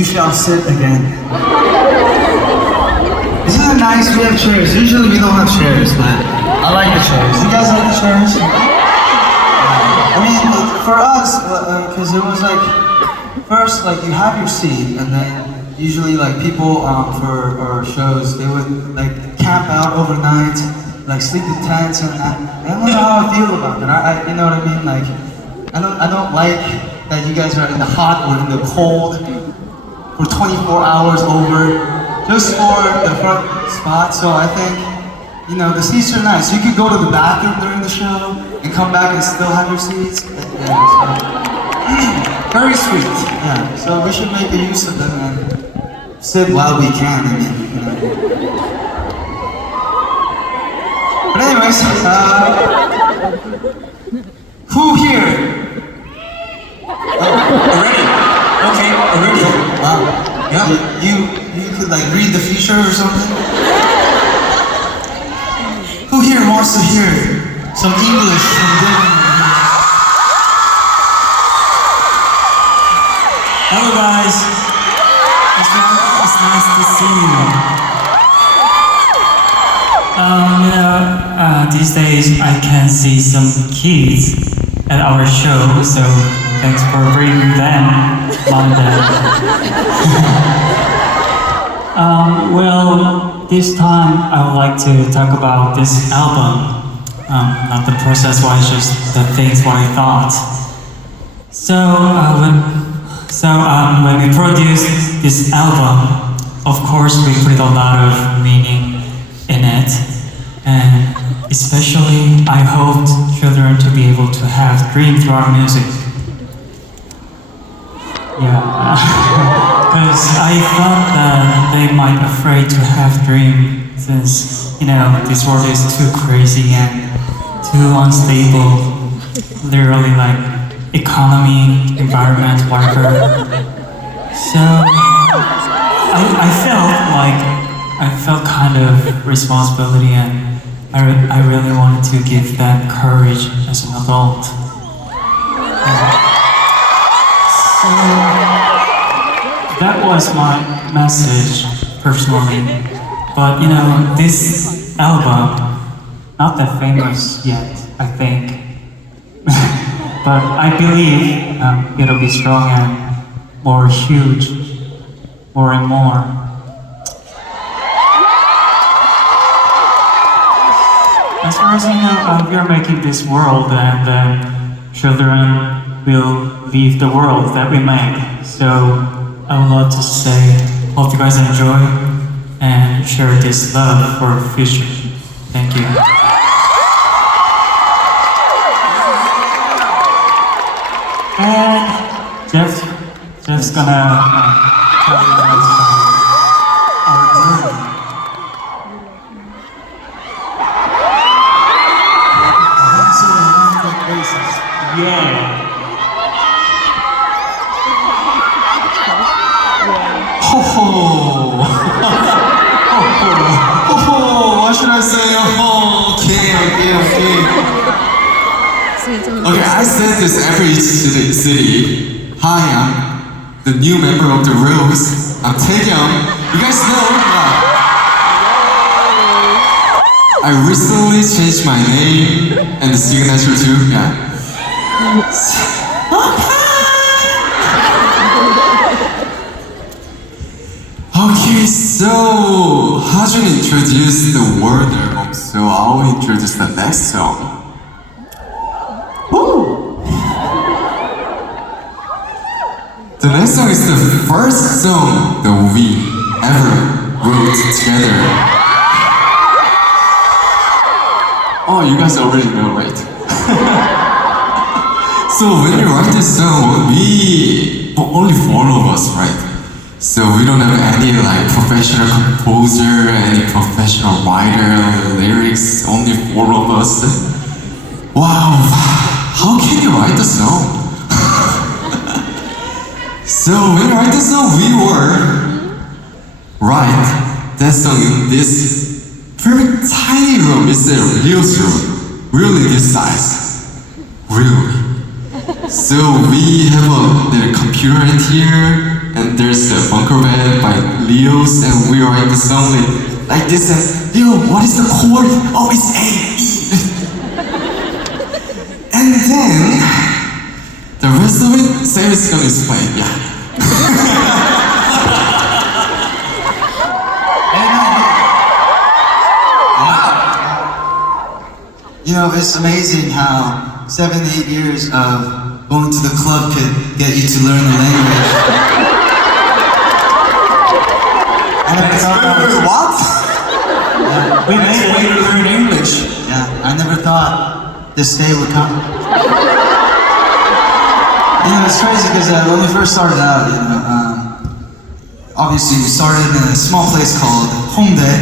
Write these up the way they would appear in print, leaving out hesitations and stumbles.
we shall sit again. Isn't it nice? We have chairs. Usually we don't have chairs, but I like the chairs. You guys like the chairs? I mean, for us, because it was like, first, like you have your seat, and then usually like people for our shows, they would like camp out overnight, like sleep in tents, and I don't know how I feel about that. You know what I mean? Like, I don't like that you guys are in the hot or in the cold for 24 hours over just for the front spot. So I think, you know, the seats are nice. You could go to the bathroom during the show and come back and still have your seats. Yeah, so, very sweet. Yeah. So we should make a use of them and sit while we can. I mean, you know. But anyways, who here? Already? Okay, already. Wow. Yeah. You could like read the future or something? Who here wants to hear some English from them? Hello guys. It's nice to see you. These days I can see some kids at our show, so thanks for bringing them, Mom and Dad. Well, this time I would like to talk about this album. Not the process-wise, just the things what I thought. When we produced this album, of course we put a lot of meaning in it, and especially I hoped children to be able to have dreams through our music. Yeah, because I thought that they might be afraid to have dreams since, you know, this world is too crazy and too unstable, literally like economy, environment, whatever. So I felt kind of responsibility, and I really wanted to give them courage as an adult. So that was my message personally. But you know, this album, not that famous yet, I think. But I believe it'll be strong and more huge, more and more. As far as I know, we are making this world, and children will leave the world that we make. So I would love to say, hope you guys enjoy and share this love for the future. Thank you. And Jeff's gonna tell you guys about our journey. Yeah. Ho ho! Ho ho! What should I say? Oh, okay. Okay, I said this every city. Hi, I'm the new member of the Rose. I'm Taekyung. You guys know? I recently changed my name and the signature too. Yeah. Okay, so Hajun introduced the World album, so I'll introduce the next song. Woo! The next song is the first song that we ever wrote together. Oh, you guys already know, right? So when we write this song, only four of us, right? So we don't have any like professional composer, any professional writer, lyrics, only four of us. Wow, how can you write the song? So when we write the song, we write that song in this very tiny room. It's a real room, really this size, really. So we have a computer in here, and there's the bunker band by Leo's, and we write the song like this, and Leo, what is the chord? Oh, it's A, E. And then, the rest of it, Sam is gonna explain, yeah. You know, it's amazing how 7-8 years of going to the club could get you to learn the language. I never thought What? We made it to learn English. Yeah, I never thought this day would come. You know, it's crazy because when we first started out, you know, obviously we started in a small place called Hongdae.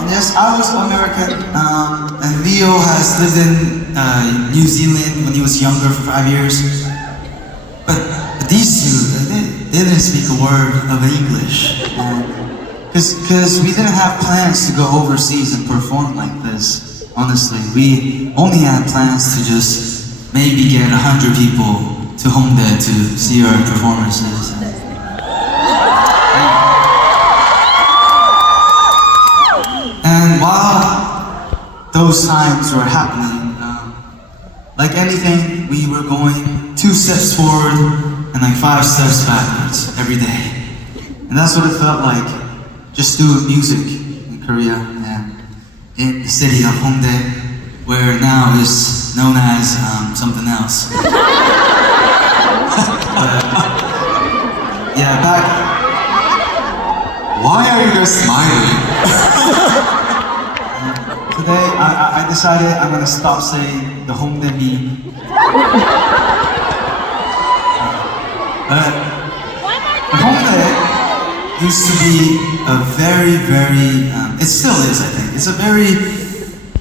And yes, I was American, and Leo has lived in New Zealand when he was younger for 5 years. But these two, they didn't speak a word of English. Because we didn't have plans to go overseas and perform like this, honestly. We only had plans to just maybe get 100 people to Hongdae to see our performances. And while those times were happening, like anything, we were going 2 steps forward and like 5 steps backwards every day. And that's what it felt like, just doing music in Korea and in the city of Hongdae, where now is known as something else. Yeah, back. Why are you guys smiling? Today, I decided I'm gonna stop saying the Hongdae meme. But Hongdae used to be a very, it still is, I think. It's a very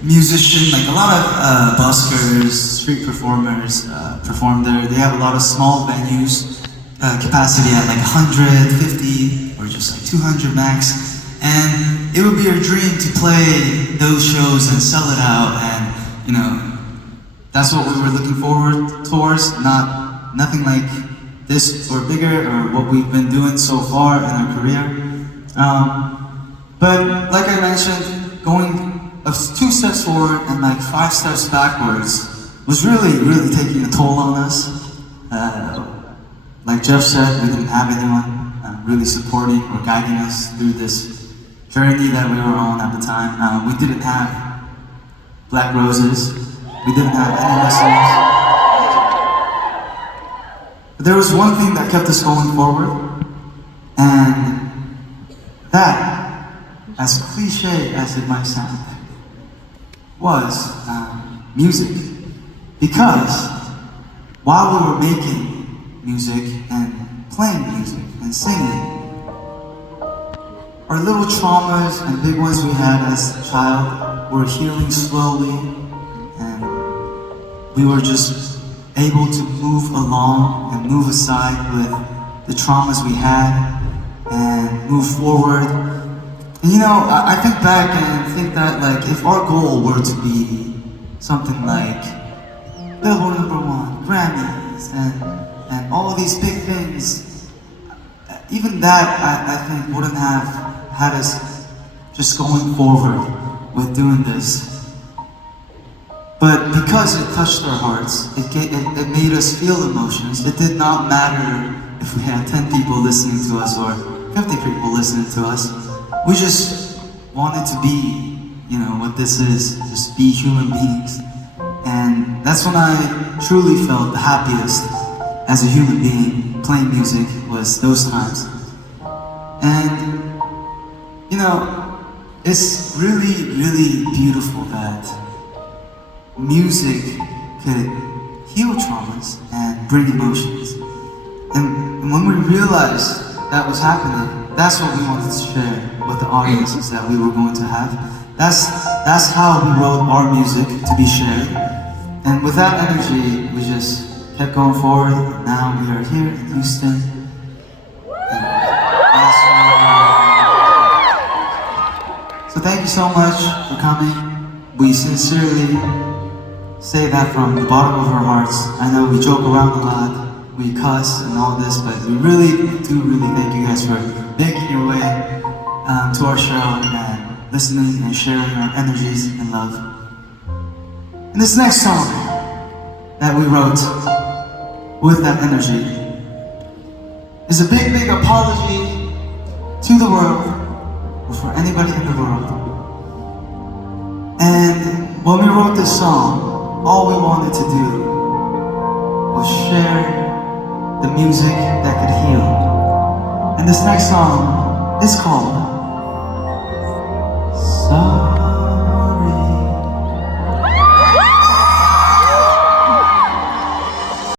musician, like a lot of buskers, street performers perform there. They have a lot of small venues, capacity at like 150 or just like 200 max. And it would be our dream to play those shows and sell it out, and you know, that's what we were looking forward towards. Nothing like this or bigger or what we've been doing so far in our career. But like I mentioned, going 2 steps forward and like 5 steps backwards was really taking a toll on us. Like Jeff said, we didn't have anyone really supporting or guiding us through this journey that we were on at the time. We didn't have Black Roses. We didn't have any listeners. But there was one thing that kept us going forward, and that, as cliche as it might sound, was music. Because while we were making music and playing music and singing, our little traumas and big ones we had as a child were healing slowly, and we were just able to move along and move aside with the traumas we had and move forward. And you know, I think back and think that like if our goal were to be something like Billboard #1, Grammys, and all these big things, even that I think wouldn't have had us just going forward with doing this. But because it touched our hearts, it made us feel emotions. It did not matter if we had 10 people listening to us or 50 people listening to us. We just wanted to be, you know, what this is, just be human beings. And that's when I truly felt the happiest as a human being playing music, was those times. And you know, it's really beautiful that music could heal traumas and bring emotions. And when we realized that was happening, that's what we wanted to share with the audiences that we were going to have. That's how we wrote our music, to be shared. And with that energy, we just kept going forward. And now we are here in Houston. So thank you so much for coming. We sincerely say that from the bottom of our hearts. I know we joke around a lot, we cuss and all this, but we really thank you guys for making your way to our show and listening and sharing our energies and love. And this next song that we wrote with that energy is a big apology to the world, or for anybody in the world. And when we wrote this song, all we wanted to do was share the music that could heal. And this next song is called Sorry.